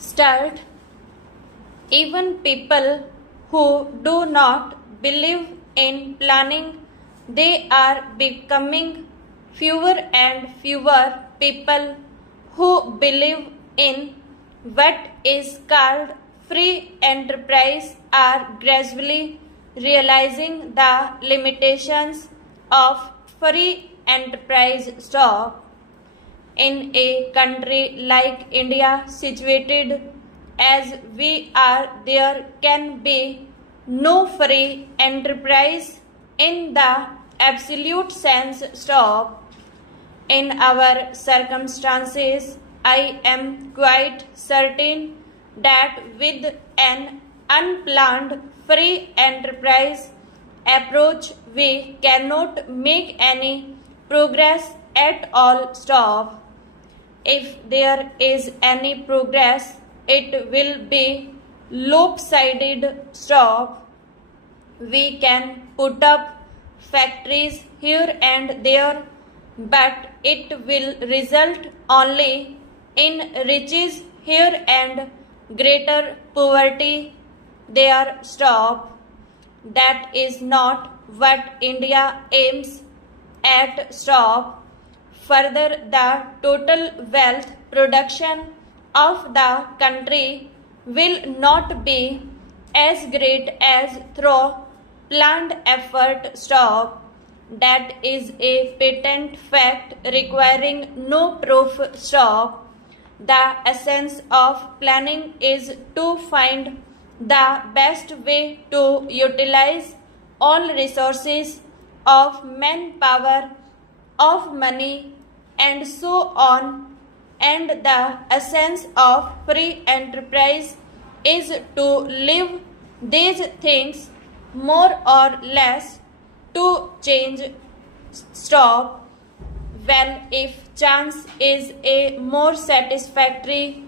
start. Even people who do not believe in planning, they are becoming fewer and fewer people who believe in what is called free enterprise are gradually realizing the limitations of free enterprise stock. In a country like India, situated as we are, there can be no free enterprise in the absolute sense stop. In our circumstances, I am quite certain that with an unplanned free enterprise approach, we cannot make any progress at all stop. If there is any progress, it will be lopsided stop. We can put up factories here and there, but it will result only in riches here and greater poverty there stop. That is not what India aims at stop. Further, the total wealth production of the country will not be as great as through planned effort stop. That is a patent fact requiring no proof stop. The essence of planning is to find the best way to utilize all resources of manpower, of money, and so on. And the essence of free enterprise is to leave these things more or less to change stop. Well, if chance is a more satisfactory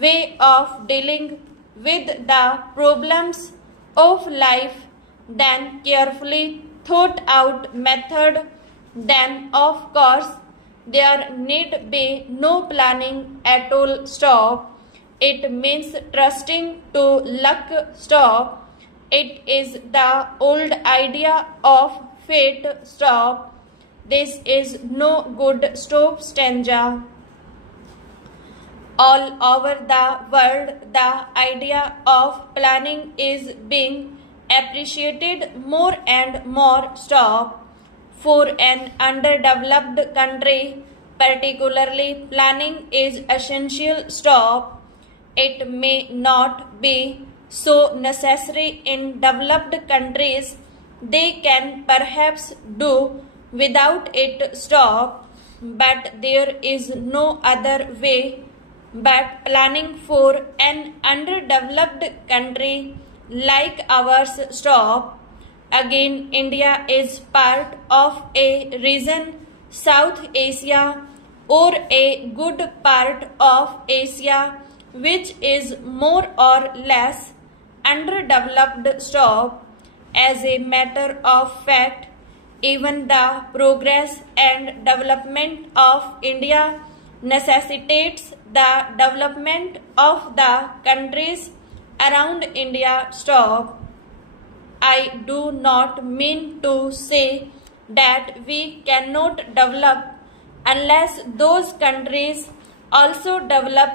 way of dealing with the problems of life than carefully thought out method, then of course there need be no planning at all stop. It means trusting to luck stop. It is the old idea of fate stop. This is no good stop stanza. All over the world, the idea of planning is being appreciated more and more stop. For an underdeveloped country, particularly, planning is essential stop. It may not be so necessary in developed countries. They can perhaps do without it stop, but there is no other way but planning for an underdeveloped country like ours stop. Again, India is part of a region, South Asia, or a good part of Asia, which is more or less underdeveloped stop. As a matter of fact, even the progress and development of India necessitates the development of the countries around India stop. I do not mean to say that we cannot develop unless those countries also develop,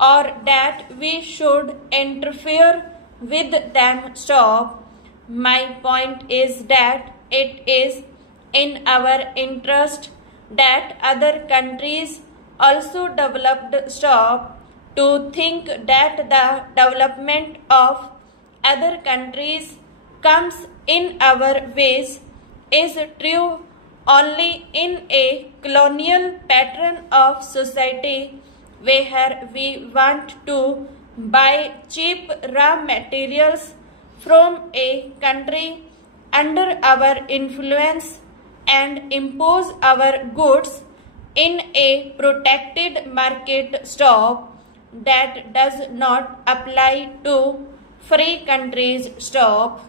or that we should interfere with them stop. My point is that it is in our interest that other countries also developed stop. To think that the development of other countries comes in our ways is true only in a colonial pattern of society where we want to buy cheap raw materials from a country under our influence and impose our goods in a protected market stop. That does not apply to free countries stop.